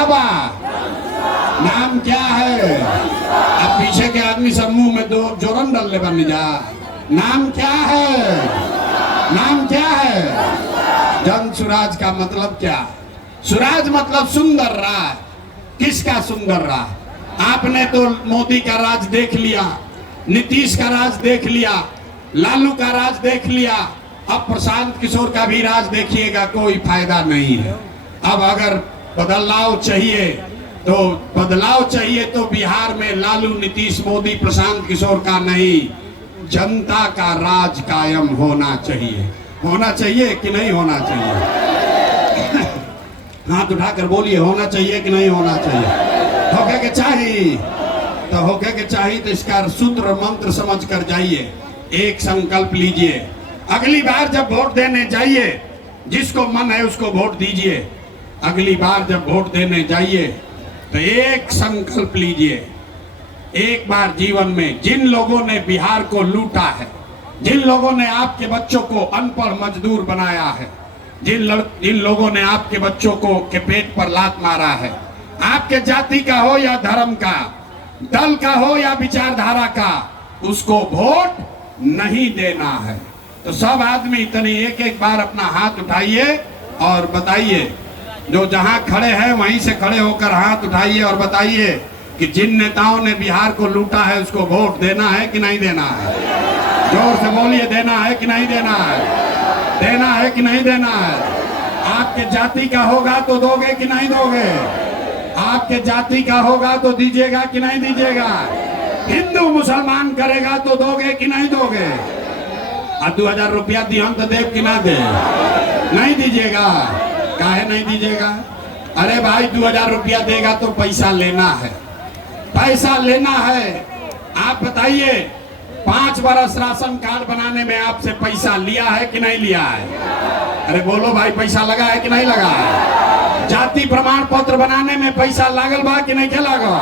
क्या बा? नाम क्या है? अब पीछे के आदमी सब मुंह में दो जोरन डालने बन जा। नाम क्या है? नाम क्या है? जन सुराज का मतलब क्या? सुराज मतलब सुंदर राज। किसका सुंदर राज? आपने तो मोदी का राज देख लिया, नीतीश का राज देख लिया, लालू का राज देख लिया, अब प्रशांत किशोर का भी राज देखिएगा, कोई फायदा नहीं है। अब अगर बदलाव चाहिए तो बिहार में लालू, नीतीश, मोदी, प्रशांत किशोर का नहीं, जनता का राज कायम होना चाहिए। होना चाहिए कि नहीं होना चाहिए? हाथ उठाकर बोलिए, होना चाहिए कि नहीं होना चाहिए? होके के चाहिए तो होके के चाहिए तो इसका सूत्र मंत्र समझ कर जाइए। एक संकल्प लीजिए, अगली बार जब वोट देने जाइए, जिसको मन है उसको वोट दीजिए। अगली बार जब वोट देने जाइए तो एक संकल्प लीजिए, एक बार जीवन में जिन लोगों ने बिहार को लूटा है, जिन लोगों ने आपके बच्चों को अनपढ़ मजदूर बनाया है, जिन लोगों ने आपके बच्चों को के पेट पर लात मारा है, आपके जाति का हो या धर्म का, दल का हो या विचारधारा का, उसको वोट नहीं देना है। तो सब आदमी इतनी एक बार अपना हाथ उठाइए और बताइए, जो जहां खड़े हैं वहीं से खड़े होकर हाथ उठाइए और बताइए कि जिन नेताओं ने बिहार को लूटा है उसको वोट देना है कि नहीं देना है? जोर से बोलिए, देना है कि नहीं देना है? देना है कि नहीं देना है? आपके जाति का होगा तो दोगे कि नहीं दोगे? आपके जाति का होगा तो दीजिएगा कि नहीं दीजिएगा? हिंदू मुसलमान करेगा तो दोगे कि नहीं दोगे? 2000 रुपया दिहन तो देव कि ना दे? नहीं दीजिएगा। काहे नहीं दीजिएगा? अरे भाई 2000 रुपया देगा तो पैसा लेना है, पैसा लेना है। आप बताइए, 5 बरस राशन कार्ड बनाने में आपसे पैसा लिया है कि नहीं लिया है? अरे बोलो भाई, पैसा लगा है कि नहीं लगा है? जाति प्रमाण पत्र बनाने में पैसा लागल बा कि नहीं के लगा?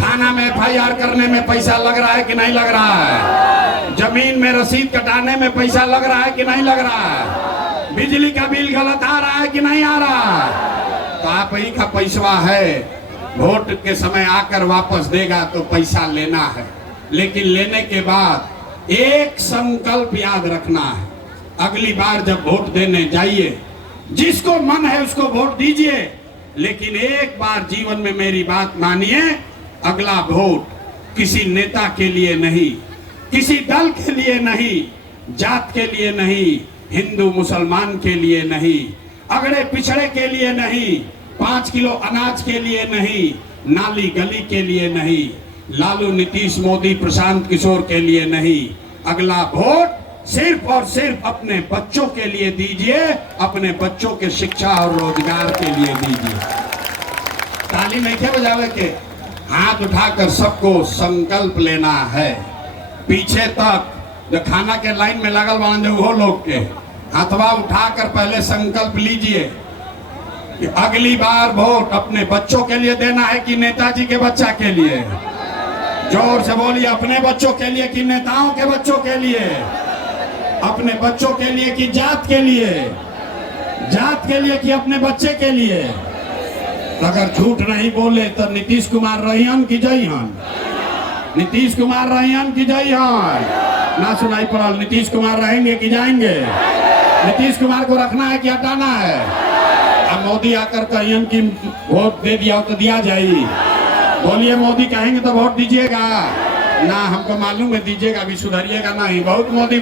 थाना में FIR करने में पैसा लग रहा है कि नहीं लग रहा है? जमीन में रसीद कटाने में पैसा लग रहा है कि नहीं लग रहा है? बिजली का बिल गलत आ रहा है कि नहीं आ रहा है? तो आप ही का पैसा है, वोट के समय आकर वापस देगा तो पैसा लेना है। लेकिन लेने के बाद एक संकल्प याद रखना है, अगली बार जब वोट देने जाइए, जिसको मन है उसको वोट दीजिए, लेकिन एक बार जीवन में मेरी बात मानिए, अगला वोट किसी नेता के लिए नहीं, किसी दल के लिए नहीं, जात के लिए नहीं, हिंदू मुसलमान के लिए नहीं, अगड़े पिछड़े के लिए नहीं, 5 किलो अनाज के लिए नहीं, नाली गली के लिए नहीं, लालू, नीतीश, मोदी, प्रशांत किशोर के लिए नहीं। अगला वोट सिर्फ और सिर्फ अपने बच्चों के लिए दीजिए, अपने बच्चों के शिक्षा और रोजगार के लिए दीजिए। ताली नहीं थे बजावे के, हाथ उठाकर सबको संकल्प लेना है। पीछे तक जो खाना के लाइन में लगल वाले वो लोग के हाथवा उठाकर पहले संकल्प लीजिए कि अगली बार वोट अपने बच्चों के लिए देना है कि नेताजी के बच्चा के लिए? जोर से बोलिए, अपने बच्चों के लिए कि नेताओं के बच्चों के लिए? अपने बच्चों के लिए कि जात के लिए? जात के लिए कि अपने बच्चे के लिए? अगर झूठ नहीं बोले तो नीतीश कुमार रहियन की जइहन? नीतीश कुमार रहियन की जइहन? ना सुनाई पड़ल, नीतीश कुमार रहेंगे कि जाएंगे? नीतीश कुमार को रखना है कि हटाना है? अब मोदी आकर कहियन कि वोट दे दिया तो दिया जाए, बोलिए मोदी कहेंगे तो वोट दीजिएगा ना? हमको मालूम है दीजिएगा भी, सुधरिएगा नहीं। बहुत मोदी